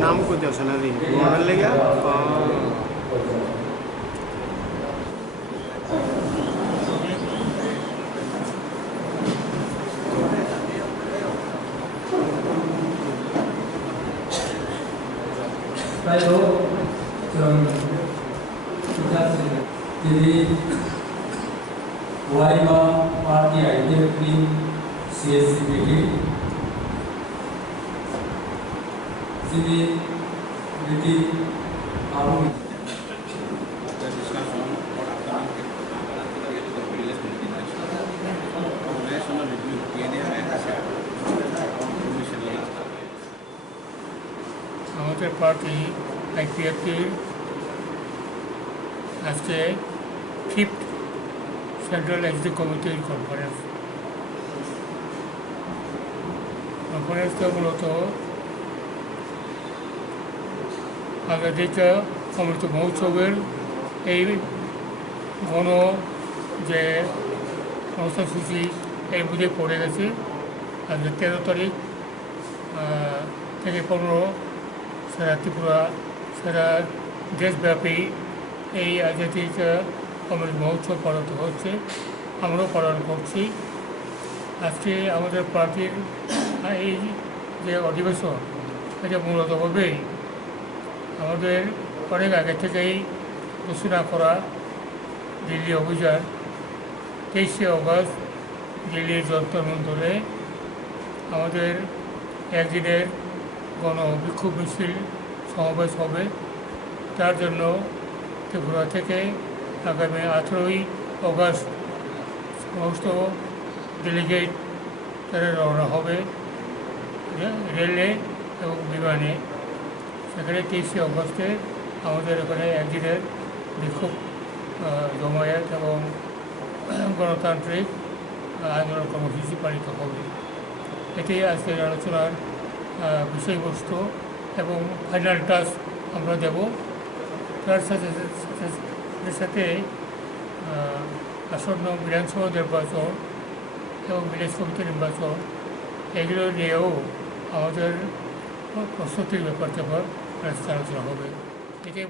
नाम को दिया सुना दी मॉडल ले गया Tayo jadi Waima Party IPFT CSCPD jadi jadi aku আমাদের পার্টি আইপিএফটির আজকে 5th সেন্ট্রাল এক্সিকিউটিভ কমিটির কনফারেন্সটা মূলত আগামীতে অমৃত মহোৎসবের এই গণ যে কর্মসূচি এর মধ্যে পড়ে গেছে আজকে 13 তারিখ থেকে 15 সারা ত্রিপুরা সারা দেশব্যাপী এই আজাদিক অমৃত মহোৎসব পালিত হচ্ছে আমরাও পালন করছি আজকে আমাদের পার্টির এই যে অধিবেশন এটা মূলত হবেই আমাদের অনেক আগে থেকেই ঘোষণা করা দিল্লি অভিযান 23শে অগস্ট দিল্লির যন্তর মন্তরে আমাদের একদিনের গণ বিক্ষোভ মিছিল সমাবেশ হবে তার জন্য ত্রিপুরা থেকে আগামী 18ই অগস্ট সমস্ত ডেলিগেট তারা রওনা হবে রেলে এবং বিমানে সেখানে 23শে অগস্টে আমাদের এখানে একদিনের বিক্ষোভ জমায়েত এবং গণতান্ত্রিক আন্দোলন কর্মসূচি পালিত হবে এটি আজকের আলোচনার বিষয়বস্তু এবং ফাইনাল টাচ আমরা দেব তার সাথে সাথে আসন্ন বিধানসভা নির্বাচন এবং ভিলেজ কমিটি নির্বাচন এগুলো নিয়েও আমাদের প্রস্তুতির ব্যাপার আলোচনা হবে এটাই